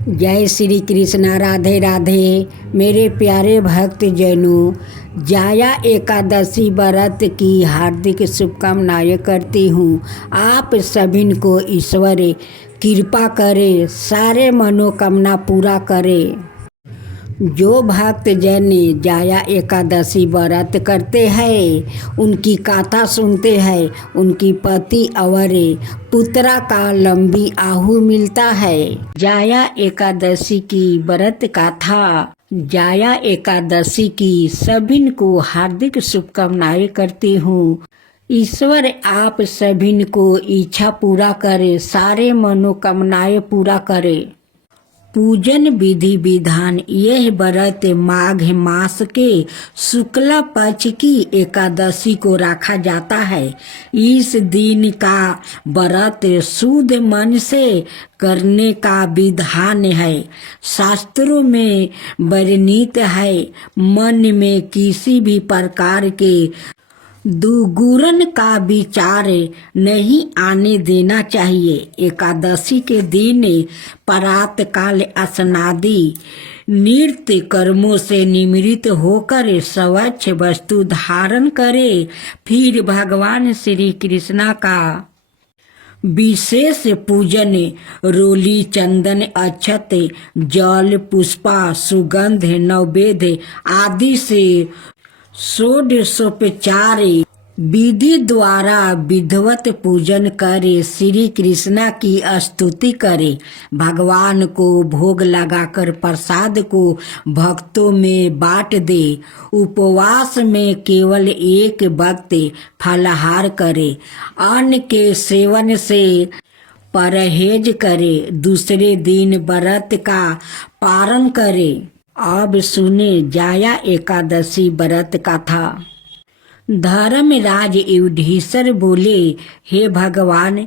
जय श्री कृष्ण। राधे राधे। मेरे प्यारे भक्त जनों, जाया एकादशी व्रत की हार्दिक शुभकामनाएं करती हूँ। आप सभी को ईश्वर कृपा करे, सारे मनोकामना पूरा करे। जो भक्त जन जाया एकादशी व्रत करते हैं, उनकी कथा सुनते हैं, उनकी पति और पुत्रा का लंबी आयु मिलता है। जाया एकादशी की व्रत कथा। जाया एकादशी की सभी को हार्दिक शुभकामनाएं करती हूँ। ईश्वर आप सभी को इच्छा पूरा करे, सारे मनोकामनाएं पूरा करे। पूजन विधि विधान। यह व्रत माघ मास के शुक्ल पक्ष की एकादशी को रखा जाता है। इस दिन का व्रत शुद्ध मन से करने का विधान है। शास्त्रों में वर्णित है, मन में किसी भी प्रकार के दुर्गुण का विचार नहीं आने देना चाहिए। एकादशी के दिन प्रातः काल स्नादि नृत्य कर्मों से निवृत्त होकर स्वच्छ वस्त्र धारण करे। फिर भगवान श्री कृष्ण का विशेष पूजन रोली, चंदन, अक्षत, जल, पुष्पा, सुगंध, नैवेद्य आदि से षोडशोपचार विधि द्वारा विधिवत पूजन करे। श्री कृष्ण की स्तुति करे। भगवान को भोग लगाकर प्रसाद को भक्तों में बांट दे। उपवास में केवल एक वक्त फलाहार करे। अन्न के सेवन से परहेज करे। दूसरे दिन व्रत का पारण करे। अब सुने जाया एकादशी व्रत कथा। धर्मराज युधिष्ठिर बोले, हे भगवान,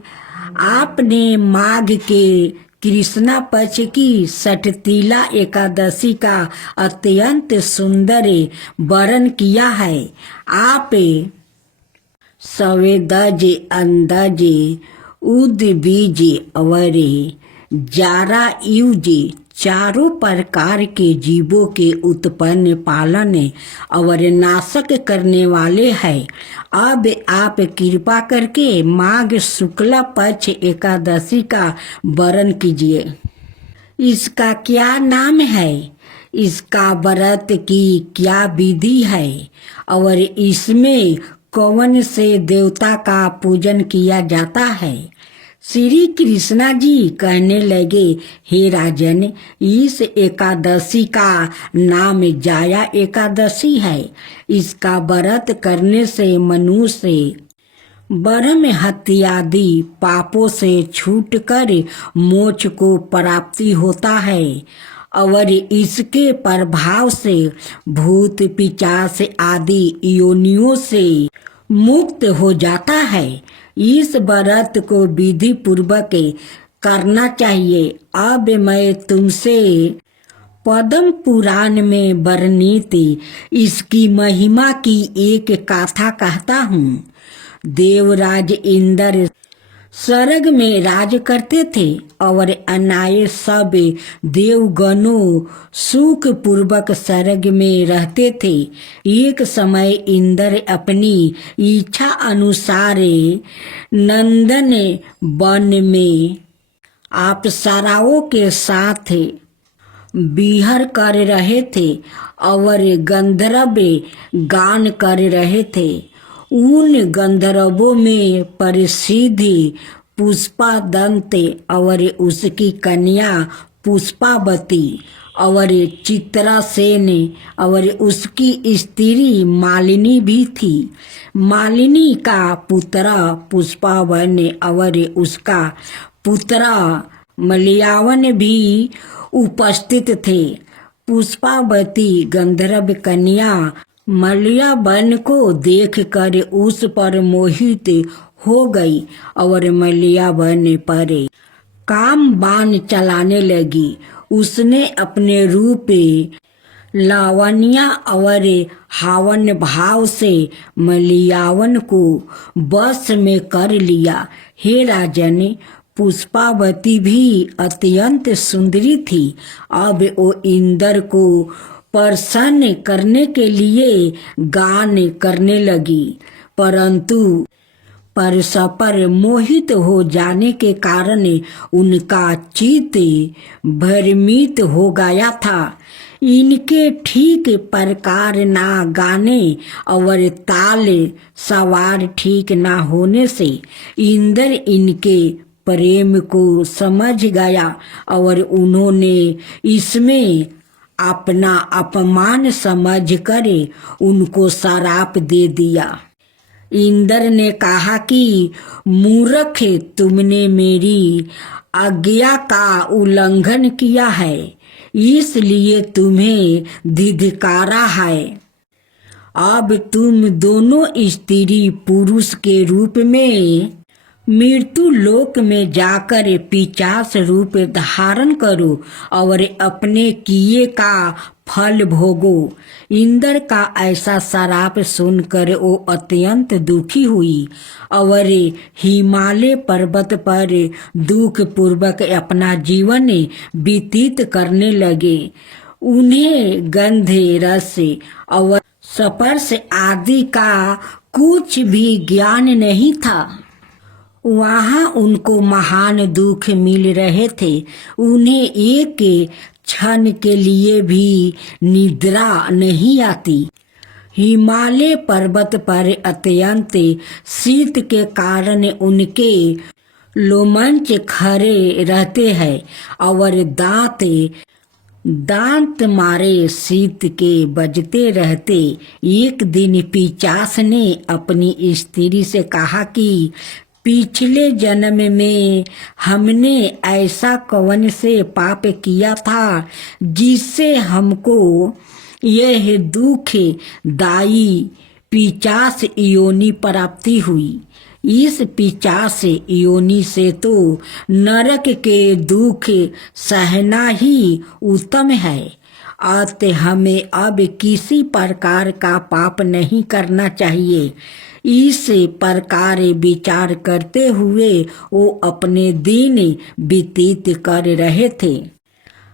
आपने माघ के कृष्ण पक्ष की षठतिला एकादशी का अत्यंत सुंदर वर्णन किया है। आप सवेदज, अंदज, उद्बीज और जारा युज चारों प्रकार के जीवों के उत्पन्न, पालन और नाशक करने वाले हैं। अब आप कृपा करके माघ शुक्ल पक्ष एकादशी का वर्णन कीजिए। इसका क्या नाम है, इसका व्रत की क्या विधि है और इसमें कौन से देवता का पूजन किया जाता है। श्री कृष्णा जी कहने लगे, हे राजन, इस एकादशी का नाम जाया एकादशी है। इसका व्रत करने से मनुष्य ब्रह्म हत्यादि पापों से छूटकर मोक्ष को प्राप्ति होता है और इसके प्रभाव से भूत पिशाच आदि योनियों से मुक्त हो जाता है। इस व्रत को विधि पूर्वक करना चाहिए। अब मैं तुमसे पद्म पुराण में वर्णित इसकी महिमा की एक कथा कहता हूँ। देवराज इंद्र स्वर्ग में राज करते थे और अन्य सब देवगणों सुख पूर्वक स्वर्ग में रहते थे। एक समय इंद्र अपनी इच्छा अनुसार नंदन वन में अप्सराओं के साथ विहार कर रहे थे और गंधर्व गान कर रहे थे। उन गंधर्वों में प्रसिद्ध पुष्पादंत और उसकी कन्या पुष्पावती और चित्रसेन और उसकी स्त्री मालिनी भी थी। मालिनी का पुत्र पुष्पावन और उसका पुत्र मलयावन भी उपस्थित थे। पुष्पावती गंधर्व कन्या मलयावन को देखकर उस पर मोहित हो गई और मलयावन पर काम बाण चलाने लगी। उसने अपने रूप, लावण्य और हावन भाव से मलयावन को वश में कर लिया। हे राजन, पुष्पावती भी अत्यंत सुंदरी थी। अब वो इंद्र को प्रसन्न करने के लिए गान करने लगी, परंतु परस्पर मोहित हो जाने के कारण उनका चित्त भ्रमित हो गया था। इनके ठीक प्रकार ना गाने और ताल सवार ठीक ना होने से इंद्र इनके प्रेम को समझ गया और उन्होंने इसमें अपना अपमान समझकर उनको श्राप दे दिया। इंद्र ने कहा कि मूर्ख, तुमने मेरी आज्ञा का उल्लंघन किया है, इसलिए तुम्हें धिक्कारा है। अब तुम दोनों स्त्री पुरुष के रूप में मृत्यु लोक में जाकर पिशाच रूप धारण करो और अपने किए का फल भोगो। इंद्र का ऐसा श्राप सुनकर वो अत्यंत दुखी हुई और हिमालय पर्वत पर दुख पूर्वक अपना जीवन व्यतीत करने लगे। उन्हें गंध, रस और स्पर्श आदि का कुछ भी ज्ञान नहीं था। वहाँ उनको महान दुख मिल रहे थे। उन्हें एक क्षण के लिए भी निद्रा नहीं आती। हिमालय पर्वत पर अत्यंत शीत के कारण उनके लोमंच खड़े रहते हैं और दांत मारे शीत के बजते रहते। एक दिन पिशाच ने अपनी स्त्री से कहा कि पिछले जन्म में हमने ऐसा कौन से पाप किया था जिससे हमको यह दुखदायी पिशाच योनि प्राप्ति हुई। इस पिशाच योनि से तो नरक के दुख सहना ही उत्तम है। अतः हमें अब किसी प्रकार का पाप नहीं करना चाहिए। इस प्रकार विचार करते हुए वो अपने दिन व्यतीत कर रहे थे।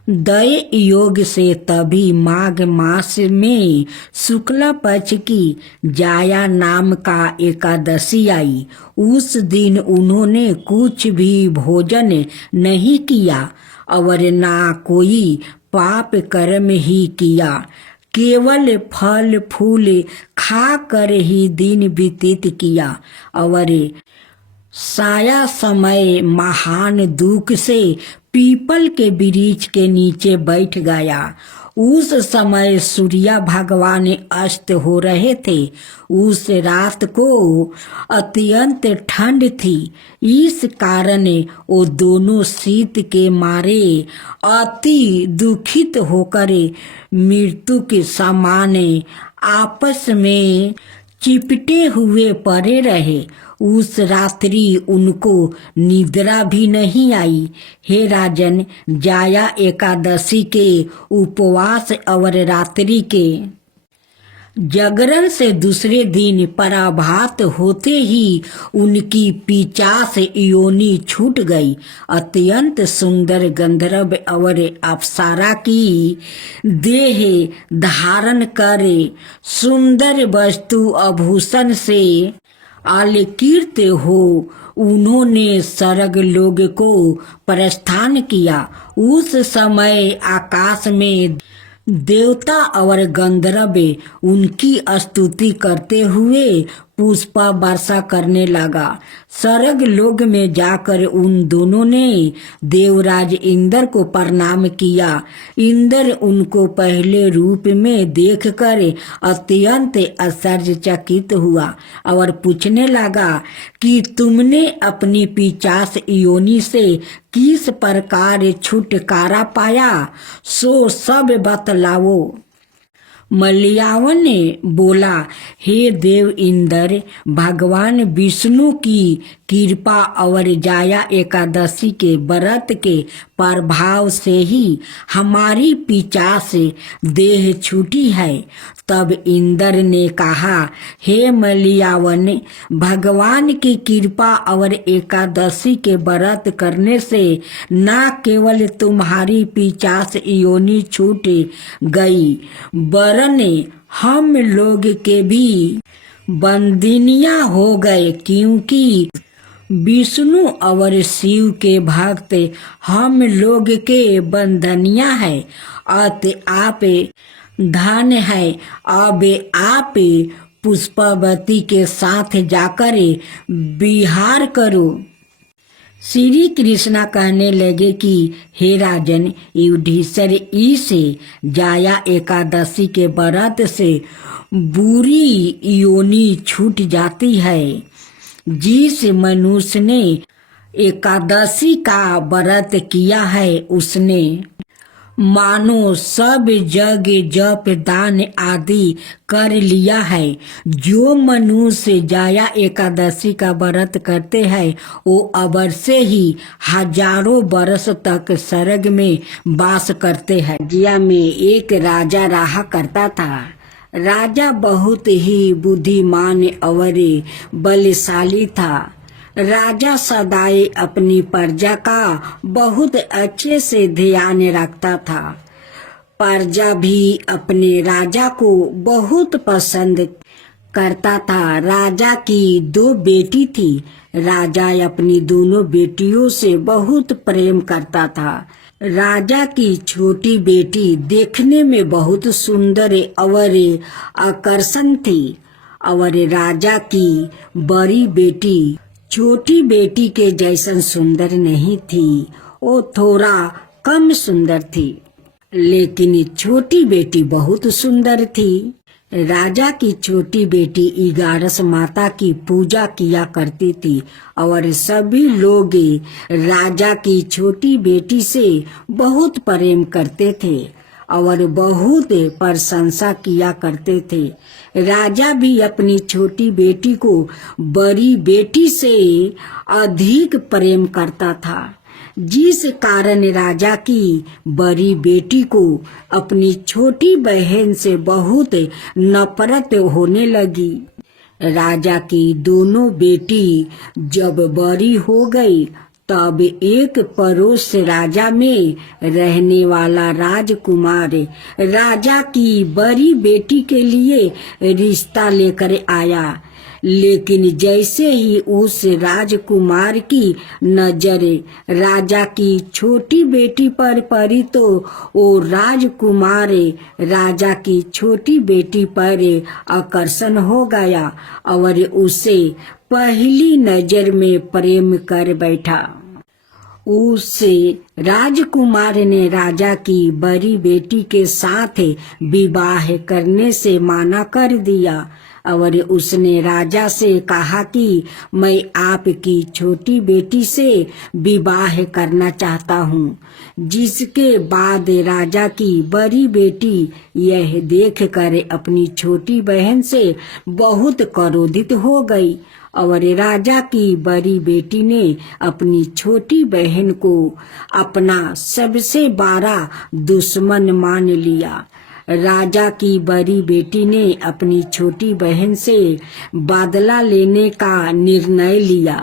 दय योग से तभी माघ मास में शुक्ल पक्ष की जाया नाम का एकादशी आई। उस दिन उन्होंने कुछ भी भोजन नहीं किया और ना कोई पाप कर्म ही किया, केवल फल फूल खा कर ही दिन व्यतीत किया और साया समय महान दुख से पीपल के वृक्ष के नीचे बैठ गया। उस समय सूर्य भगवान अस्त हो रहे थे। उस रात को अत्यंत ठंड थी। इस कारण वो दोनों शीत के मारे अति दुखित होकर मृत्यु के समान आपस में चिपटे हुए पड़े रहे। उस रात्रि उनको निद्रा भी नहीं आई। हे राजन, जाया एकादशी के उपवास और रात्रि के जागरण से दूसरे दिन पराभात होते ही उनकी पिशाच योनि छूट गई। अत्यंत सुंदर गंधर्व और अप्सरा की देह धारण कर सुंदर वस्तु आभूषण से अलंकृत हो उन्होंने स्वर्ग लोक को प्रस्थान किया। उस समय आकाश में देवता और गंधर्व उनकी स्तुति करते हुए पुष्प वर्षा करने लगा। स्वर्ग लोक में जाकर उन दोनों ने देवराज इंद्र को प्रणाम किया। इंद्र उनको पहले रूप में देखकर अत्यंत आश्चर्यचकित हुआ और पूछने लगा कि तुमने अपनी पिशाच योनि से किस प्रकार छुटकारा पाया, सो सब बतलाओ। मलयावन ने बोला, हे देव इंद्र, भगवान विष्णु की कृपा और जाया एकादशी के व्रत के प्रभाव से ही हमारी पिचास देह छूटी है। तब इंद्र ने कहा, हे मलयावन, भगवान की कृपा और एकादशी के व्रत करने से न केवल तुम्हारी पिचास योनि छूट गई, वरन हम लोग के भी बंदिनिया हो गए, क्योंकि विष्णु और शिव के भक्त हम लोग के बंधनिया है। अत आप धन है। अब आप पुष्पावती के साथ जाकर विहार करो। श्री कृष्णा कहने लगे कि हे राजन युधिष्ठिर, इस जाया एकादशी के व्रत से बुरी योनि छूट जाती है। जिस मनुष्य ने एकादशी का व्रत किया है उसने मानो सब जग जप दान आदि कर लिया है। जो मनुष्य जाया एकादशी का व्रत करते हैं वो अवश्य ही हजारों वर्ष तक स्वर्ग में वास करते हैं। जिया में एक राजा रहा करता था। राजा बहुत ही बुद्धिमान और बलशाली था। राजा सदाई अपनी प्रजा का बहुत अच्छे से ध्यान रखता था। प्रजा भी अपने राजा को बहुत पसंद करता था। राजा की 2 बेटी थी। राजा अपनी दोनों बेटियों से बहुत प्रेम करता था। राजा की छोटी बेटी देखने में बहुत सुंदर और आकर्षण थी और राजा की बड़ी बेटी छोटी बेटी के जैसन सुंदर नहीं थी। वो थोड़ा कम सुंदर थी, लेकिन छोटी बेटी बहुत सुंदर थी। राजा की छोटी बेटी 11 माता की पूजा किया करती थी और सभी लोग राजा की छोटी बेटी से बहुत प्रेम करते थे और बहुत प्रशंसा किया करते थे। राजा भी अपनी छोटी बेटी को बड़ी बेटी से अधिक प्रेम करता था, जिस कारण राजा की बड़ी बेटी को अपनी छोटी बहन से बहुत नफरत होने लगी। राजा की दोनों बेटी जब बड़ी हो गई तब एक पड़ोस राजा में रहने वाला राजकुमार राजा की बड़ी बेटी के लिए रिश्ता लेकर आया। लेकिन जैसे ही उस राजकुमार की नजर राजा की छोटी बेटी पर पड़ी तो वो राजकुमार राजा की छोटी बेटी पर आकर्षण हो गया और उसे पहली नजर में प्रेम कर बैठा। उस राजकुमार ने राजा की बड़ी बेटी के साथ विवाह करने से मना कर दिया और उसने राजा से कहा कि मैं आपकी छोटी बेटी से विवाह करना चाहता हूँ। जिसके बाद राजा की बड़ी बेटी यह देखकर अपनी छोटी बहन से बहुत क्रोधित हो गई और राजा की बड़ी बेटी ने अपनी छोटी बहन को अपना सबसे बड़ा दुश्मन मान लिया। राजा की बड़ी बेटी ने अपनी छोटी बहन से बदला लेने का निर्णय लिया,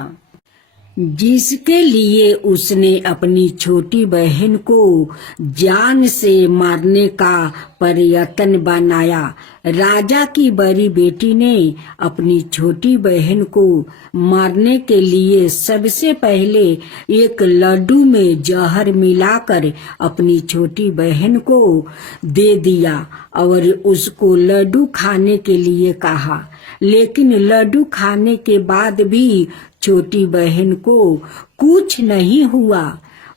जिसके लिए उसने अपनी छोटी बहन को जान से मारने का प्रयत्न बनाया। राजा की बड़ी बेटी ने अपनी छोटी बहन को मारने के लिए सबसे पहले एक लड्डू में जहर मिलाकर अपनी छोटी बहन को दे दिया और उसको लड्डू खाने के लिए कहा। लेकिन लड्डू खाने के बाद भी छोटी बहन को कुछ नहीं हुआ।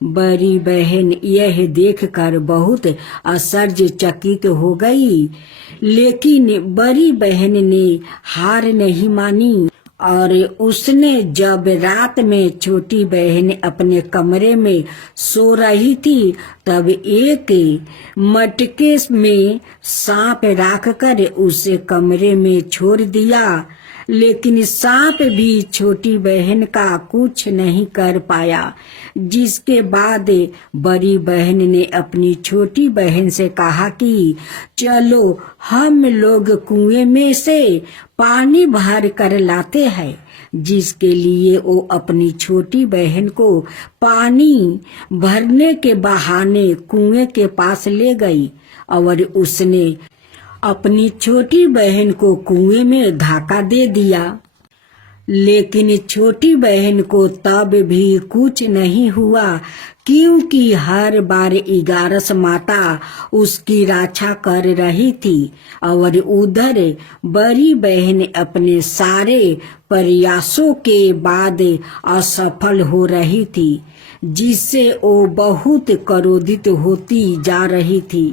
बड़ी बहन यह देखकर बहुत आश्चर्यचकित हो गई, लेकिन बड़ी बहन ने हार नहीं मानी और उसने जब रात में छोटी बहन अपने कमरे में सो रही थी तब एक मटके में सांप रखकर उसे कमरे में छोड़ दिया, लेकिन सांप भी छोटी बहन का कुछ नहीं कर पाया। जिसके बाद बड़ी बहन ने अपनी छोटी बहन से कहा कि चलो हम लोग कुएं में से पानी भर कर लाते हैं। जिसके लिए वो अपनी छोटी बहन को पानी भरने के बहाने कुएं के पास ले गई और उसने अपनी छोटी बहन को कुएं में धक्का दे दिया। लेकिन छोटी बहन को तब भी कुछ नहीं हुआ, क्योंकि हर बार इगारस माता उसकी रक्षा कर रही थी और उधर बड़ी बहन अपने सारे प्रयासों के बाद असफल हो रही थी, जिससे वो बहुत क्रोधित होती जा रही थी।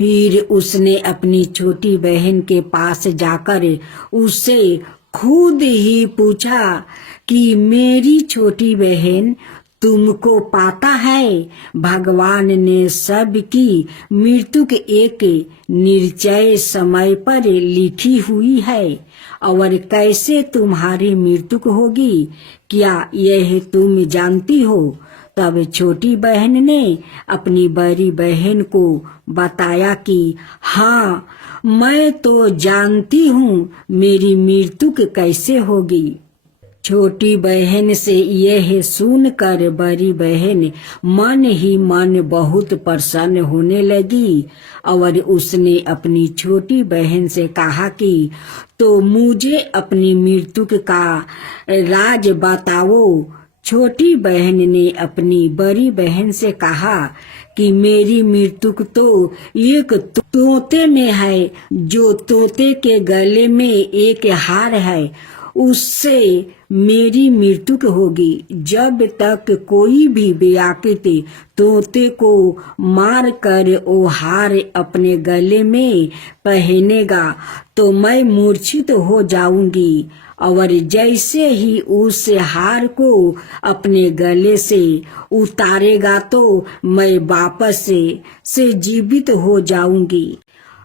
फिर उसने अपनी छोटी बहन के पास जाकर उससे खुद ही पूछा कि मेरी छोटी बहन, तुमको पता है भगवान ने सबकी मृत्यु के एक निश्चय समय पर लिखी हुई है और कैसे तुम्हारी मृत्यु होगी, क्या यह तुम जानती हो? तब छोटी बहन ने अपनी बड़ी बहन को बताया कि हाँ, मैं तो जानती हूँ मेरी मृत्यु कैसे होगी। छोटी बहन से यह सुनकर बड़ी बहन मन ही मन बहुत प्रसन्न होने लगी और उसने अपनी छोटी बहन से कहा कि तो मुझे अपनी मृत्यु का राज बताओ। छोटी बहन ने अपनी बड़ी बहन से कहा कि मेरी मृत्यु तो एक तोते में है, जो तोते के गले में एक हार है, उससे मेरी मृत्यु होगी। जब तक कोई भी व्याकुत तोते को मार कर वो हार अपने गले में पहनेगा तो मैं मूर्छित हो जाऊंगी, और जैसे ही उस हार को अपने गले से उतारेगा तो मैं वापस से जीवित हो जाऊंगी।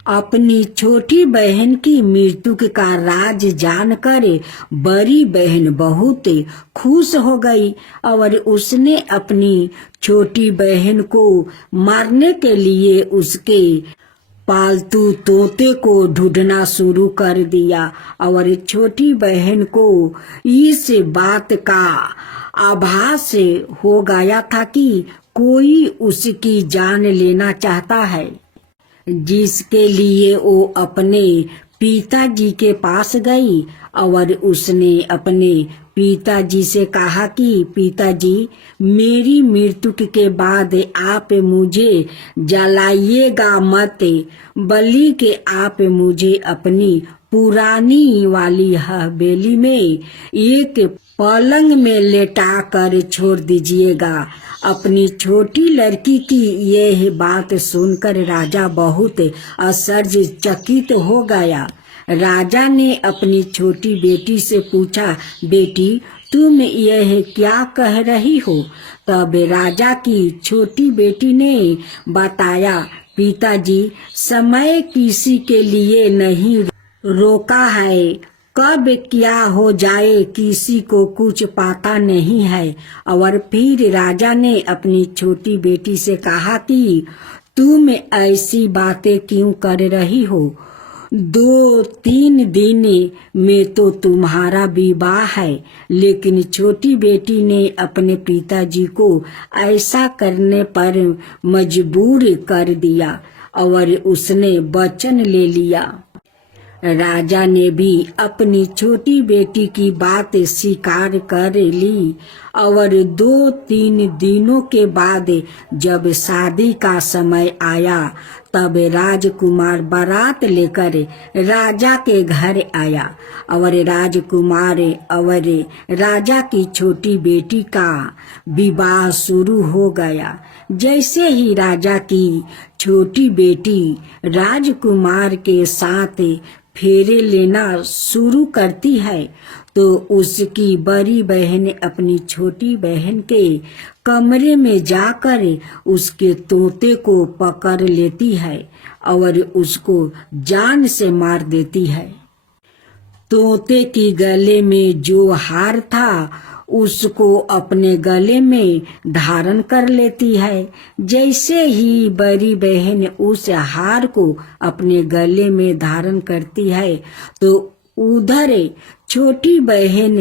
अपनी छोटी बहन की मृत्यु का राज जानकर बड़ी बहन बहुत खुश हो गई और उसने अपनी छोटी बहन को मारने के लिए उसके पालतू तोते को ढूंढना शुरू कर दिया और छोटी बहन को इस बात का आभास हो गया था कि कोई उसकी जान लेना चाहता है, जिसके लिए वो अपने पिताजी के पास गई और उसने अपने पिताजी से कहा कि पिताजी, मेरी मृत्यु के बाद आप मुझे जलाइएगा मत, बल्कि आप मुझे अपनी पुरानी वाली हवेली में एक पलंग में लेटा कर छोड़ दीजिएगा। अपनी छोटी लड़की की यह बात सुनकर राजा बहुत आश्चर्यचकित हो गया। राजा ने अपनी छोटी बेटी से पूछा, बेटी, तुम यह क्या कह रही हो? तब राजा की छोटी बेटी ने बताया, पिताजी, समय किसी के लिए नहीं रोका है, कब क्या हो जाए किसी को कुछ पता नहीं है। और फिर राजा ने अपनी छोटी बेटी से कहा कि तुम ऐसी बातें क्यों कर रही हो? 2-3 दिन में तो तुम्हारा विवाह है। लेकिन छोटी बेटी ने अपने पिताजी को ऐसा करने पर मजबूर कर दिया और उसने वचन ले लिया। राजा ने भी अपनी छोटी बेटी की बात स्वीकार कर ली और 2-3 दिनों के बाद जब शादी का समय आया तब राजकुमार बारात लेकर राजा के घर आया और राजकुमार और राजा की छोटी बेटी का विवाह शुरू हो गया। जैसे ही राजा की छोटी बेटी राजकुमार के साथ फेरे लेना शुरू करती है तो उसकी बड़ी बहन अपनी छोटी बहन के कमरे में जाकर उसके तोते को पकड़ लेती है और उसको जान से मार देती है। तोते की गले में जो हार था उसको अपने गले में धारण कर लेती है। जैसे ही बड़ी बहन उस हार को अपने गले में धारण करती है तो उधर छोटी बहन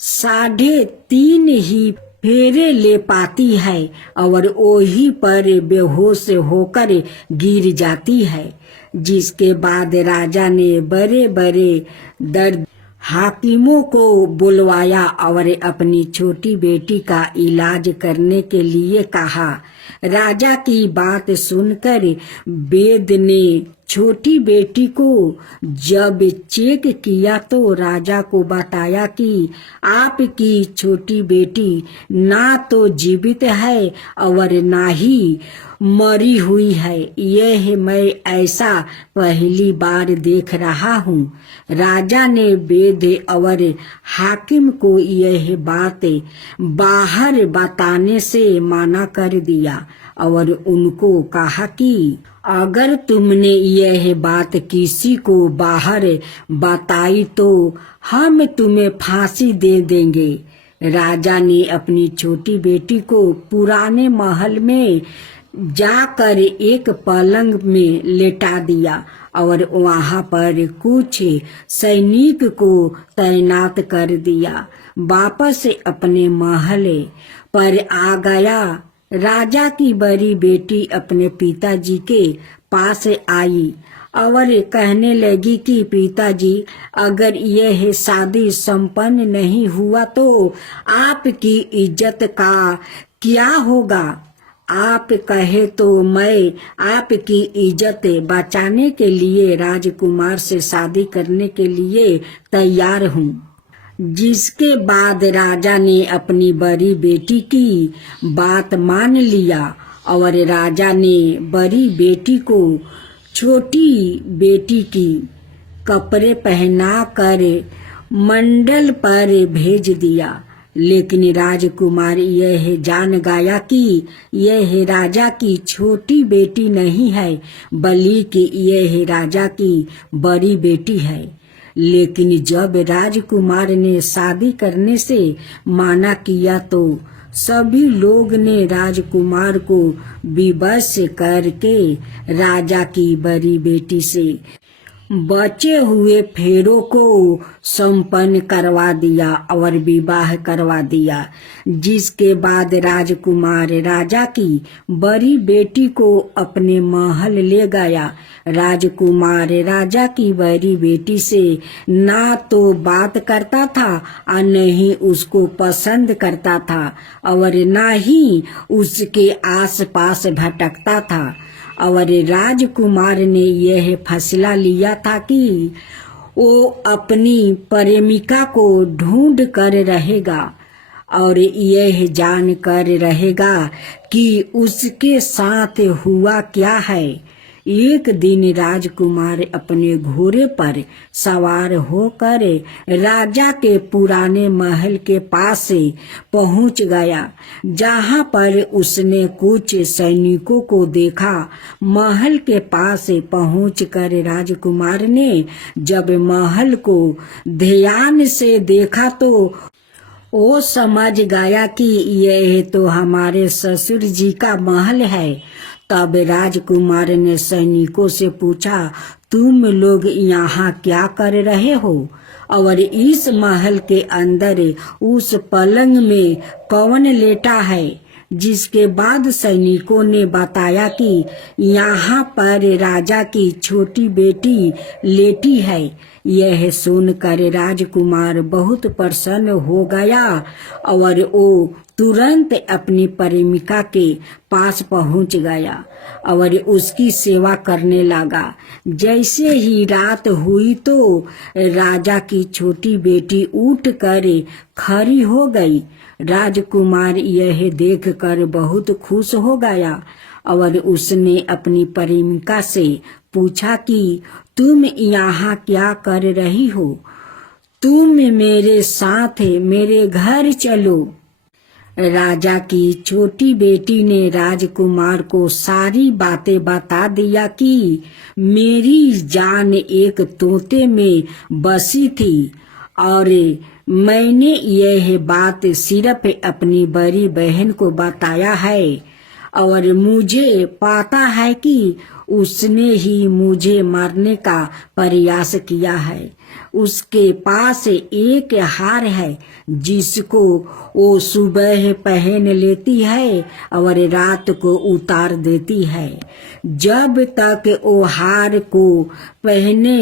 3.5 ही फेरे ले पाती है और वही पर बेहोश होकर गिर जाती है। जिसके बाद राजा ने बड़े बड़े दर्द हाकिमों को बुलवाया और अपनी छोटी बेटी का इलाज करने के लिए कहा। राजा की बात सुनकर वेद ने छोटी बेटी को जब चेक किया तो राजा को बताया कि आपकी छोटी बेटी ना तो जीवित है और ना ही मरी हुई है। यह मैं ऐसा पहली बार देख रहा हूँ। राजा ने वेद और हाकिम को यह बात बाहर बताने से मना कर दिया और उनको कहा कि अगर तुमने यह बात किसी को बाहर बताई तो हम तुम्हें फांसी दे देंगे। राजा ने अपनी छोटी बेटी को पुराने महल में जाकर एक पलंग में लेटा दिया और वहां पर कुछ सैनिक को तैनात कर दिया। वापस अपने महल पर आ गया। राजा की बड़ी बेटी अपने पिताजी के पास आई और कहने लगी कि पिताजी, अगर यह शादी संपन्न नहीं हुआ तो आपकी इज्जत का क्या होगा? आप कहे तो मैं आपकी इज्जत बचाने के लिए राजकुमार से शादी करने के लिए तैयार हूँ। जिसके बाद राजा ने अपनी बड़ी बेटी की बात मान लिया और राजा ने बड़ी बेटी को छोटी बेटी की कपड़े पहना कर मंडल पर भेज दिया। लेकिन राजकुमार यह जान गया कि यह राजा की छोटी बेटी नहीं है बल्कि यह राजा की बड़ी बेटी है। लेकिन जब राजकुमार ने शादी करने से मना किया तो सभी लोग ने राजकुमार को विवश करके राजा की बड़ी बेटी से बचे हुए फेरों को संपन्न करवा दिया और विवाह करवा दिया। जिसके बाद राजकुमार राजा की बड़ी बेटी को अपने महल ले गया। राजकुमार राजा की बड़ी बेटी से ना तो बात करता था और न ही उसको पसंद करता था और ना ही उसके आसपास भटकता था। और राजकुमार ने यह फैसला लिया था कि वो अपनी प्रेमिका को ढूंढ कर रहेगा और यह जान कर रहेगा कि उसके साथ हुआ क्या है। एक दिन राजकुमार अपने घोड़े पर सवार होकर राजा के पुराने महल के पास पहुंच गया, जहां पर उसने कुछ सैनिकों को देखा। महल के पास पहुंचकर राजकुमार ने जब महल को ध्यान से देखा तो वो समझ गया कि यह तो हमारे ससुर जी का महल है। तब राजकुमार ने सैनिकों से पूछा, तुम लोग यहाँ क्या कर रहे हो और इस महल के अंदर उस पलंग में कौन लेटा है? जिसके बाद सैनिकों ने बताया कि यहाँ पर राजा की छोटी बेटी लेटी है। यह सुनकर राजकुमार बहुत प्रसन्न हो गया और वो तुरंत अपनी प्रेमिका के पास पहुंच गया और उसकी सेवा करने लगा। जैसे ही रात हुई तो राजा की छोटी बेटी उठकर खड़ी हो गई। राजकुमार यह देखकर बहुत खुश हो गया और उसने अपनी प्रेमिका से पूछा कि तुम यहाँ क्या कर रही हो? तुम मेरे साथ मेरे घर चलो। राजा की छोटी बेटी ने राजकुमार को सारी बातें बता दिया कि मेरी जान एक तोते में बसी थी और मैंने यह बात सिर्फ अपनी बड़ी बहन को बताया है और मुझे पता है कि उसने ही मुझे मारने का प्रयास किया है। उसके पास एक हार है जिसको वो सुबह पहन लेती है और रात को उतार देती है। जब तक वो हार को पहने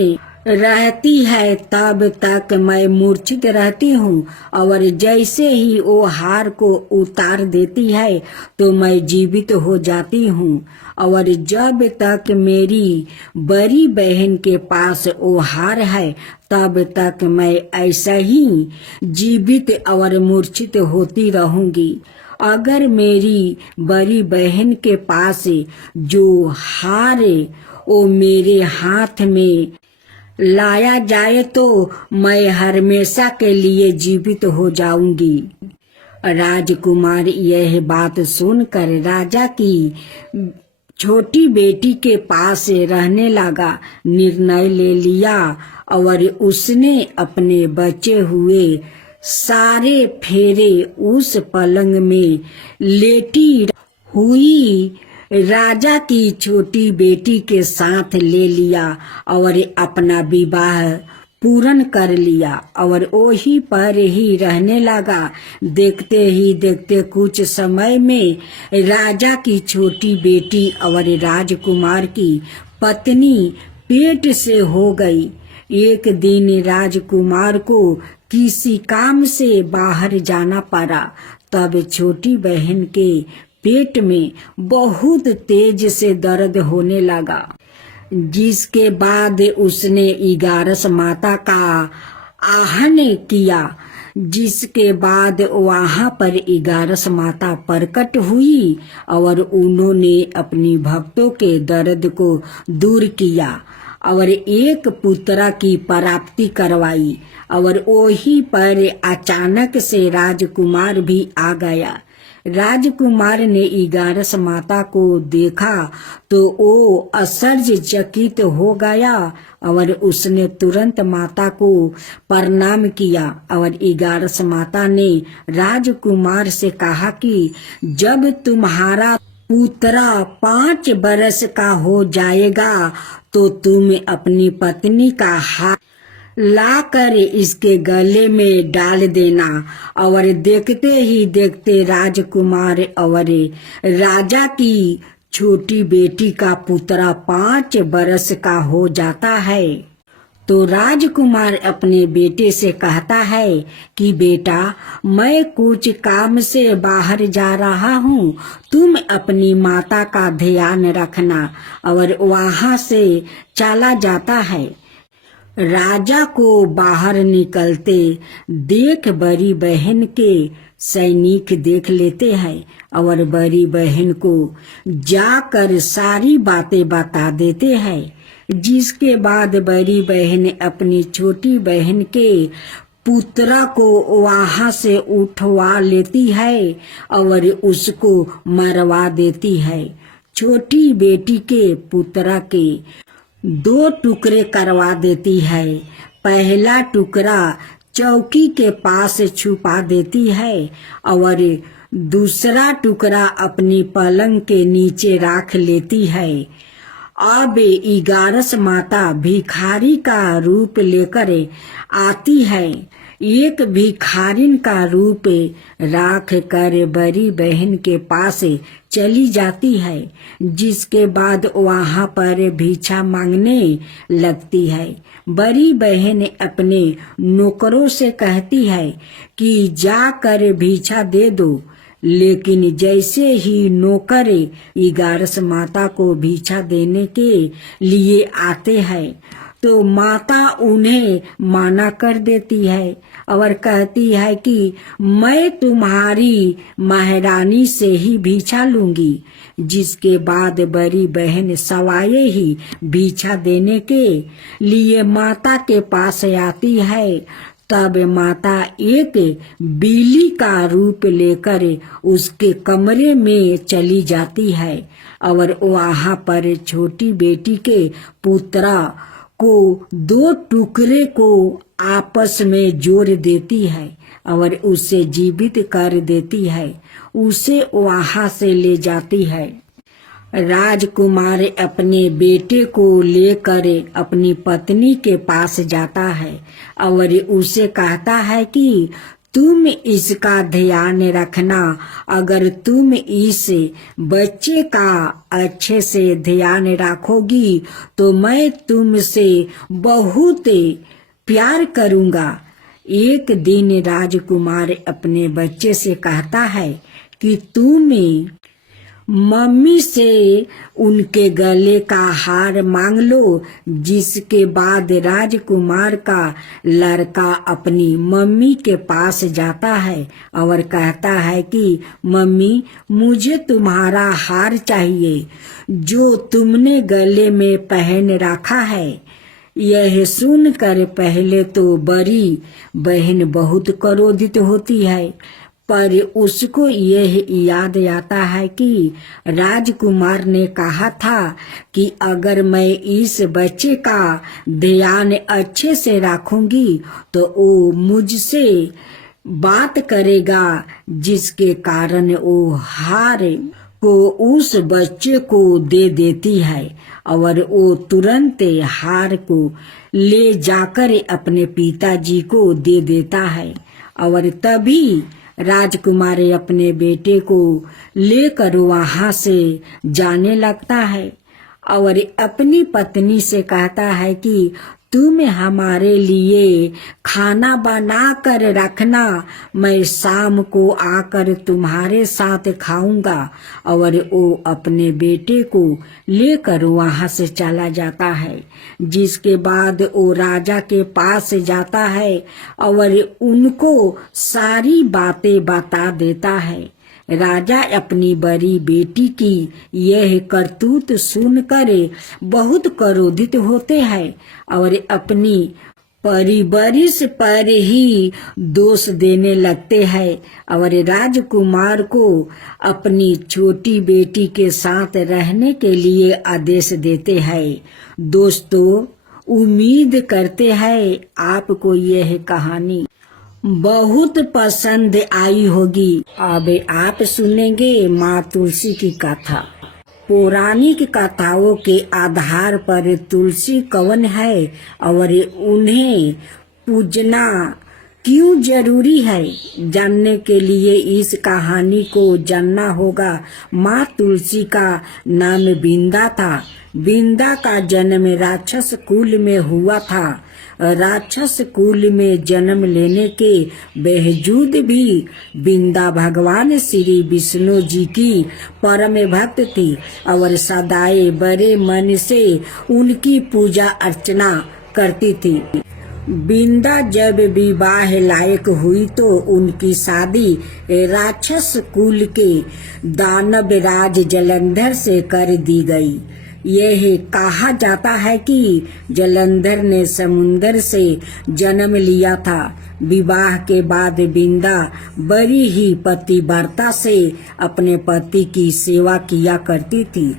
रहती है तब तक मैं मूर्छित रहती हूँ और जैसे ही वो हार को उतार देती है तो मैं जीवित हो जाती हूँ। और जब तक मेरी बड़ी बहन के पास वो हार है तब तक मैं ऐसा ही जीवित और मूर्छित होती रहूंगी। अगर मेरी बड़ी बहन के पास जो हार वो मेरे हाथ में लाया जाए तो मैं हमेशा के लिए जीवित हो जाऊंगी। राजकुमार यह बात सुनकर राजा की छोटी बेटी के पास रहने लगा। निर्णय ले लिया और उसने अपने बचे हुए सारे फेरे उस पलंग में लेटी हुई राजा की छोटी बेटी के साथ ले लिया और अपना विवाह पूर्ण कर लिया और वहीं पर ही रहने लगा। देखते ही देखते कुछ समय में राजा की छोटी बेटी और राजकुमार की पत्नी पेट से हो गई। एक दिन राजकुमार को किसी काम से बाहर जाना पड़ा। तब छोटी बहन के पेट में बहुत तेज से दर्द होने लगा, जिसके बाद उसने इगारस माता का आहन किया। जिसके बाद वहां पर इगारस माता प्रकट हुई और उन्होंने अपनी भक्तों के दर्द को दूर किया और एक पुत्र की प्राप्ति करवाई। और वहीं पर अचानक से राजकुमार भी आ गया। राजकुमार ने इगारस माता को देखा तो वो आश्चर्यचकित हो गया और उसने तुरंत माता को प्रणाम किया। और इगारस माता ने राजकुमार से कहा कि जब तुम्हारा पुत्र 5 बरस का हो जाएगा तो तुम अपनी पत्नी का हाथ लाकर इसके गले में डाल देना। और देखते ही देखते राजकुमार और राजा की छोटी बेटी का पुत्र 5 बरस का हो जाता है। तो राजकुमार अपने बेटे से कहता है कि बेटा, मैं कुछ काम से बाहर जा रहा हूँ, तुम अपनी माता का ध्यान रखना। और वहाँ से चला जाता है। राजा को बाहर निकलते देख बड़ी बहन के सैनिक देख लेते हैं और बड़ी बहन को जाकर सारी बातें बता देते हैं। जिसके बाद बड़ी बहन अपनी छोटी बहन के पुत्र को वहां से उठवा लेती है और उसको मरवा देती है। छोटी बेटी के पुत्र के 2 टुकड़े करवा देती है। पहला टुकड़ा चौकी के पास छुपा देती है और दूसरा टुकड़ा अपनी पलंग के नीचे रख लेती है। अब इगारस माता भिखारी का रूप लेकर आती है। एक भिखारिन का रूप राख कर बड़ी बहन के पास चली जाती है। जिसके बाद वहां पर भिक्षा मांगने लगती है। बड़ी बहन अपने नौकरों से कहती है कि जाकर भिक्षा दे दो। लेकिन जैसे ही नौकर इगारस माता को भिक्षा देने के लिए आते हैं तो माता उन्हें माना कर देती है और कहती है कि मैं तुम्हारी महारानी से ही भिक्षा लूंगी। जिसके बाद बड़ी बहन सवाए ही भिक्षा देने के लिए माता के पास आती है तब माता एक बिल्ली का रूप लेकर उसके कमरे में चली जाती है और वहाँ पर छोटी बेटी के पुत्रा को दो टुकड़े को आपस में जोड़ देती है और उसे जीवित कर देती है, उसे वहाँ से ले जाती है। राजकुमार अपने बेटे को लेकर अपनी पत्नी के पास जाता है और उसे कहता है कि तुम इसका ध्यान रखना, अगर तुम इस बच्चे का अच्छे से ध्यान रखोगी तो मैं तुमसे बहुत प्यार करूँगा। एक दिन राजकुमार अपने बच्चे से कहता है कि तुम मम्मी से उनके गले का हार मांग लो। जिसके बाद राजकुमार का लड़का अपनी मम्मी के पास जाता है और कहता है कि मम्मी, मुझे तुम्हारा हार चाहिए जो तुमने गले में पहन रखा है। यह सुनकर पहले तो बड़ी बहन बहुत क्रोधित होती है, पर उसको यह याद आता है कि राजकुमार ने कहा था कि अगर मैं इस बच्चे का ध्यान अच्छे से रखूंगी तो वो मुझसे बात करेगा, जिसके कारण वो हार को उस बच्चे को दे देती है और वो तुरंत हार को ले जाकर अपने पिताजी को दे देता है। और तभी राजकुमार अपने बेटे को लेकर वहाँ से जाने लगता है और अपनी पत्नी से कहता है कि तुम हमारे लिए खाना बना कर रखना, मैं शाम को आकर तुम्हारे साथ खाऊंगा। और वो अपने बेटे को लेकर वहाँ से चला जाता है, जिसके बाद वो राजा के पास जाता है और उनको सारी बातें बता देता है। राजा अपनी बड़ी बेटी की यह करतूत सुनकर बहुत क्रोधित होते हैं और अपनी परिवारिश पर ही दोष देने लगते हैं और राजकुमार को अपनी छोटी बेटी के साथ रहने के लिए आदेश देते हैं। दोस्तों, उम्मीद करते हैं आपको यह कहानी बहुत पसंद आई होगी। अब आप सुनेंगे माँ तुलसी की कथा। पौराणिक कथाओं के आधार पर तुलसी कौन है और उन्हें पूजना क्यों जरूरी है, जानने के लिए इस कहानी को जानना होगा। माँ तुलसी का नाम बिंदा था। बिंदा का जन्म राक्षस कुल में हुआ था। राक्षस कुल में जन्म लेने के बावजूद भी बिंदा भगवान श्री विष्णु जी की परम भक्त थी और सदाए बड़े मन से उनकी पूजा अर्चना करती थी। बिंदा जब विवाह लायक हुई तो उनकी शादी राक्षस कुल के दानव राज जलंधर से कर दी गई। यह कहा जाता है कि जलंधर ने समुंदर से जन्म लिया था। विवाह के बाद बिंदा बड़ी ही पतिव्रता से अपने पति की सेवा किया करती थी।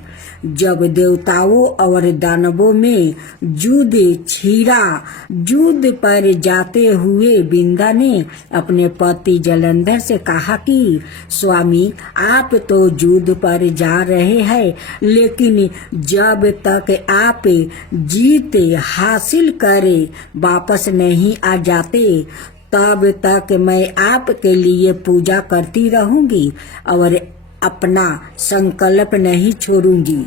जब देवताओं और दानवों में युद्ध छिड़ा, युद्ध पर जाते हुए बिंदा ने अपने पति जलंधर से कहा कि स्वामी, आप तो युद्ध पर जा रहे हैं, लेकिन जब तक आप जीत हासिल करे वापस नहीं आ जाते तब तक मैं आपके लिए पूजा करती रहूंगी और अपना संकल्प नहीं छोड़ूंगी।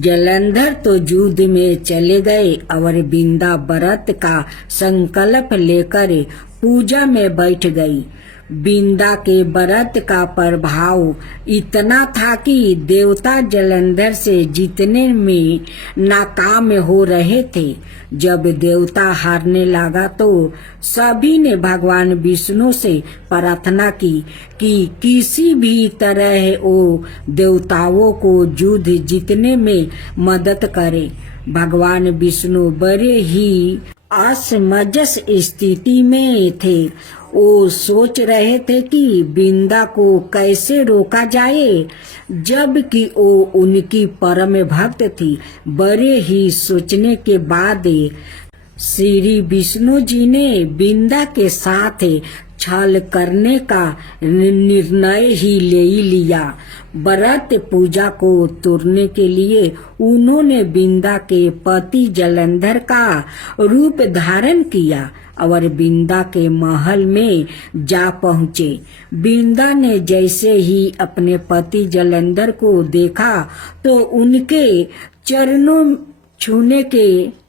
जलंधर तो युद्ध में चले गए और बिंदा व्रत का संकल्प लेकर पूजा में बैठ गई। बिंदा के व्रत का प्रभाव इतना था कि देवता जलंधर से जीतने में नाकाम हो रहे थे। जब देवता हारने लगा तो सभी ने भगवान विष्णु से प्रार्थना की कि किसी भी तरह वो देवताओं को युद्ध जीतने में मदद करे। भगवान विष्णु बड़े ही असमंजस स्थिति में थे। वो सोच रहे थे कि बिंदा को कैसे रोका जाए, जबकि वो उनकी परम भक्त थी। बड़े ही सोचने के बाद श्री विष्णु जी ने बिंदा के साथ छल करने का निर्णय ही ले लिया। व्रत पूजा को तोड़ने के लिए उन्होंने बिंदा के पति जलंधर का रूप धारण किया और बिंदा के महल में जा पहुँचे। बिंदा ने जैसे ही अपने पति जलंधर को देखा तो उनके चरणों छूने के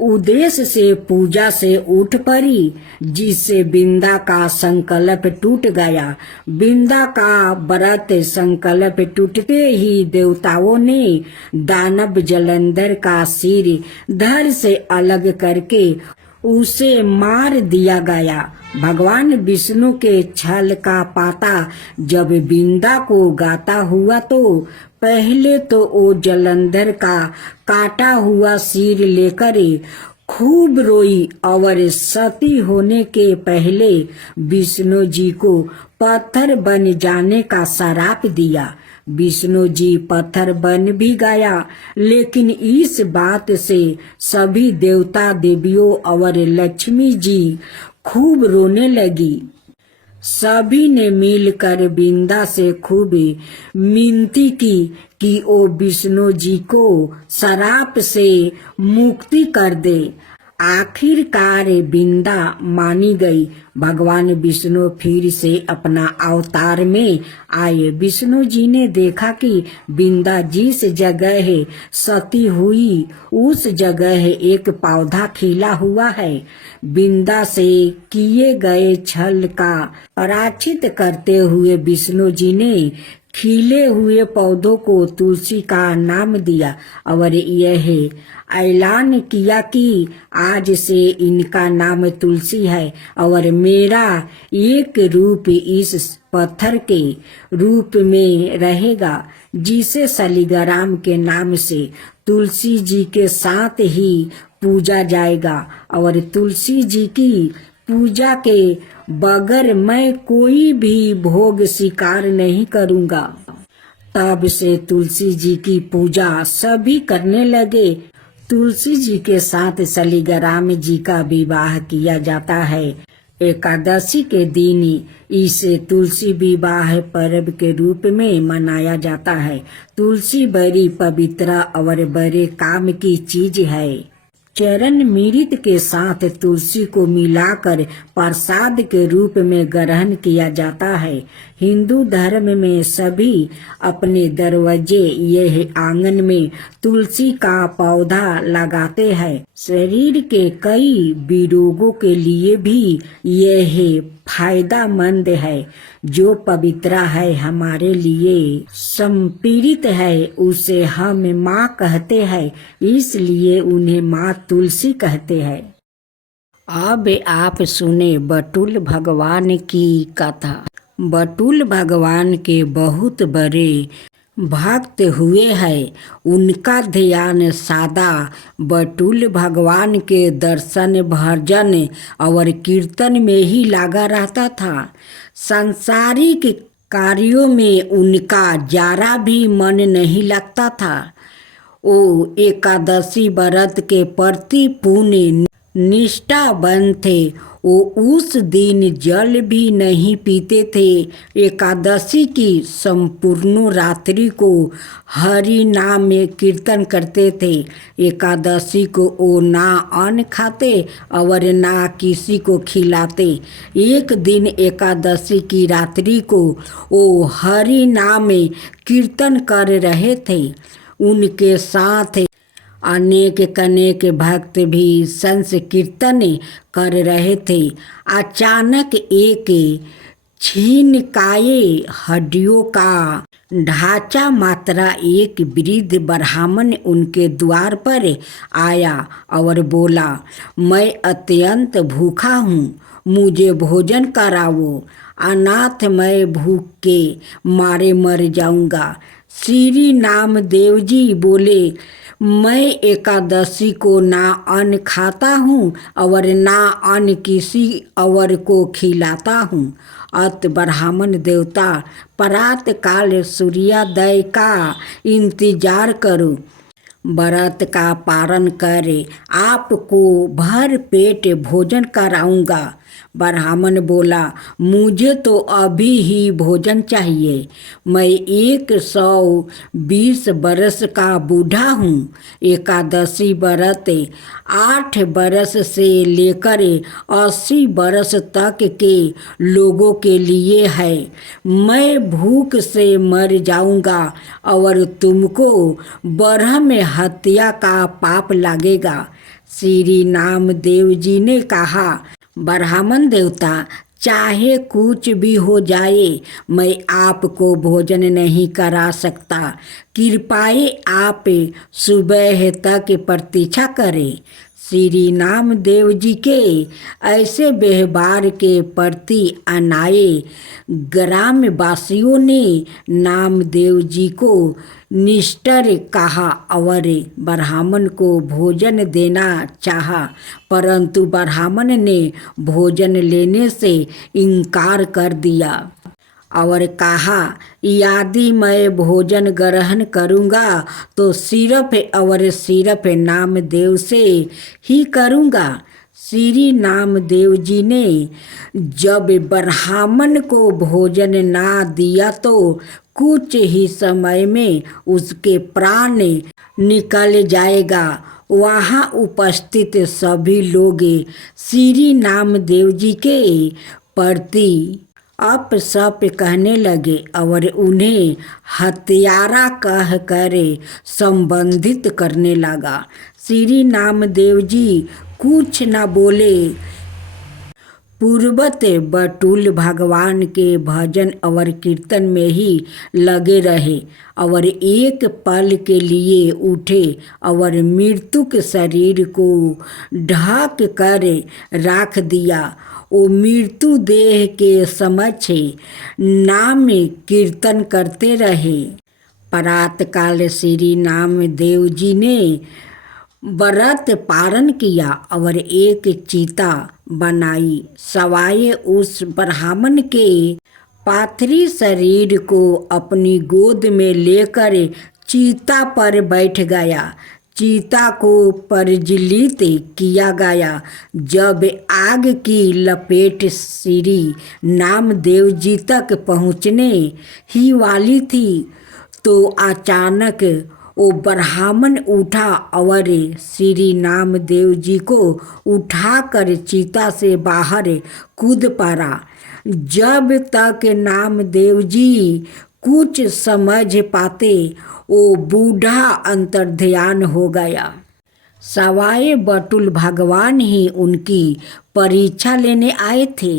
उद्देश्य से पूजा से उठ पड़ी, जिससे बिंदा का संकल्प टूट गया। बिंदा का व्रत संकल्प टूटते ही देवताओं ने दानव जलंधर का सिर धड़ से अलग करके उसे मार दिया गया। भगवान विष्णु के छल का पाता जब बिंदा को गाता हुआ तो पहले तो वो जलंधर का काटा हुआ सिर लेकर खूब रोई और सती होने के पहले विष्णु जी को पत्थर बन जाने का श्राप दिया। विष्णु जी पत्थर बन भी गया, लेकिन इस बात से सभी देवता देवियों और लक्ष्मी जी खूब रोने लगी। सभी ने मिलकर बिंदा से खूब मिनती की कि वो विष्णु जी को श्राप से मुक्ति कर दे। आखिरकार बिंदा मानी गई। भगवान विष्णु फिर से अपना अवतार में आए। विष्णु जी ने देखा कि बिंदा जिस जगह सती हुई उस जगह एक पौधा खिला हुआ है। बिंदा से किए गए छल का प्रायश्चित करते हुए विष्णु जी ने खिले हुए पौधों को तुलसी का नाम दिया और यह ऐलान किया कि आज से इनका नाम तुलसी है और मेरा एक रूप इस पत्थर के रूप में रहेगा, जिसे शालिग्राम के नाम से तुलसी जी के साथ ही पूजा जाएगा। और तुलसी जी की पूजा के बगैर मैं कोई भी भोग स्वीकार नहीं करूँगा। तब से तुलसी जी की पूजा सभी करने लगे। तुलसी जी के साथ शालिग्राम जी का विवाह किया जाता है। एकादशी के दिन इसे तुलसी विवाह पर्व के रूप में मनाया जाता है। तुलसी बड़ी पवित्र और बड़े काम की चीज है। चरण मृत के साथ तुलसी को मिलाकर प्रसाद के रूप में ग्रहण किया जाता है। हिंदू धर्म में सभी अपने दरवाजे यह आंगन में तुलसी का पौधा लगाते हैं। शरीर के कई विरोगों के लिए भी यह फायदेमंद है। जो पवित्र है हमारे लिए संपीड़ित है उसे हम माँ कहते हैं, इसलिए उन्हें माँ तुलसी कहते हैं। अब आप सुने बटुल भगवान की कथा। बटुल भगवान के बहुत बड़े भक्त हुए हैं। उनका ध्यान सादा बटुल भगवान के दर्शन भजन और कीर्तन में ही लगा रहता था। सांसारिक कार्यों में उनका जरा भी मन नहीं लगता था। वो एकादशी व्रत के प्रति पूर्ण निष्ठावान थे। वो उस दिन जल भी नहीं पीते थे। एकादशी की संपूर्ण रात्रि को हरि नाम में कीर्तन करते थे। एकादशी को वो ना अन्न खाते और ना किसी को खिलाते। एक दिन एकादशी की रात्रि को वो हरि नाम में कीर्तन कर रहे थे। उनके साथ अनेक भक्त भी संकीर्तन कर रहे थे। अचानक एक छीनकाए हड्डियों का ढांचा मात्रा एक वृद्ध ब्राह्मण उनके द्वार पर आया और बोला, मैं अत्यंत भूखा हूँ, मुझे भोजन कराओ, अनाथ मैं भूख के मारे मर जाऊंगा। श्री नामदेव जी बोले, मैं एकादशी को ना अन्न खाता हूँ और ना अन्न किसी और को खिलाता हूँ। अत ब्राह्मण देवता प्रातः काल सूर्योदय का इंतजार करो, व्रत का पारण करे, आपको भर पेट भोजन कराऊंगा। ब्राह्मण बोला, मुझे तो अभी ही भोजन चाहिए, मैं 120 बरस का बूढ़ा हूँ। एकादशी व्रत 8 बरस से लेकर 80 बरस तक के लोगों के लिए है। मैं भूख से मर जाऊंगा और तुमको ब्रह्म हत्या का पाप लगेगा। श्री नामदेव जी ने कहा, ब्राह्मण देवता, चाहे कुछ भी हो जाए, मैं आपको भोजन नहीं करा सकता। कृपया आप सुबह तक प्रतीक्षा करें। श्री नामदेव जी के ऐसे व्यवहार के प्रति अनाए ग्रामवासियों ने नामदेव जी को निष्ठुर कहा और ब्राह्मण को भोजन देना चाहा, परंतु ब्राह्मण ने भोजन लेने से इनकार कर दिया और कहा, यदि मैं भोजन ग्रहण करूँगा तो सिर्फ और सिर्फ नामदेव से ही करूँगा। श्री नामदेव जी ने जब ब्राह्मण को भोजन ना दिया तो कुछ ही समय में उसके प्राण निकल जाएगा। वहाँ उपस्थित सभी लोग श्री नामदेव जी के प्रति अपशप कहने लगे और उन्हें हत्यारा कह कर संबोधित करने लगा। श्री नामदेव जी कुछ न बोले, पूर्वत बटुल भगवान के भजन और कीर्तन में ही लगे रहे और एक पल के लिए उठे और मृत्यु के शरीर को ढक कर रख दिया। वो मृत्यु देह के समक्ष नाम कीर्तन करते रहे। प्रातःकाल श्री नामदेव जी ने व्रत पारण किया और एक चिता बनाई, सवाए उस ब्राह्मण के पाथरी शरीर को अपनी गोद में लेकर चिता पर बैठ गया। चिता को प्रज्वलित किया गया। जब आग की लपेट श्री नामदेव जी तक पहुँचने ही वाली थी तो अचानक वो ब्राह्मण उठा और श्री नामदेव जी को उठाकर चिता से बाहर कूद पड़ा। जब तक नामदेव जी कुछ समझ पाते वो बूढ़ा अंतर्ध्यान हो गया। सवाए बटुल भगवान ही उनकी परीक्षा लेने आए थे।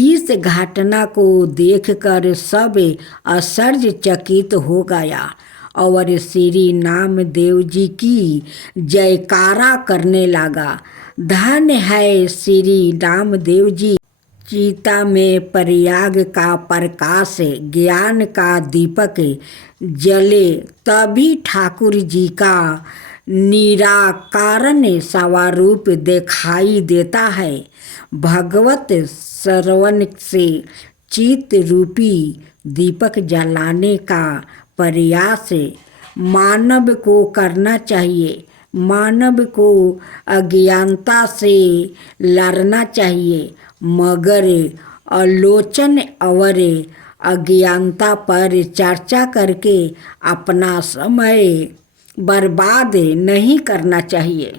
इस घटना को देखकर सब आश्चर्यचकित हो गया और श्री नामदेव जी की जयकारा करने लगा। धन्य है श्री नामदेव जी। चिता में प्रयाग का प्रकाश ज्ञान का दीपक जले तभी ठाकुर जी का निराकरण स्वरूप दिखाई देता है। भगवत श्रवण से चित्त रूपी दीपक जलाने का प्रयास मानव को करना चाहिए। मानव को अज्ञानता से लड़ना चाहिए, मगर आलोचन और अज्ञानता पर चर्चा करके अपना समय बर्बाद नहीं करना चाहिए।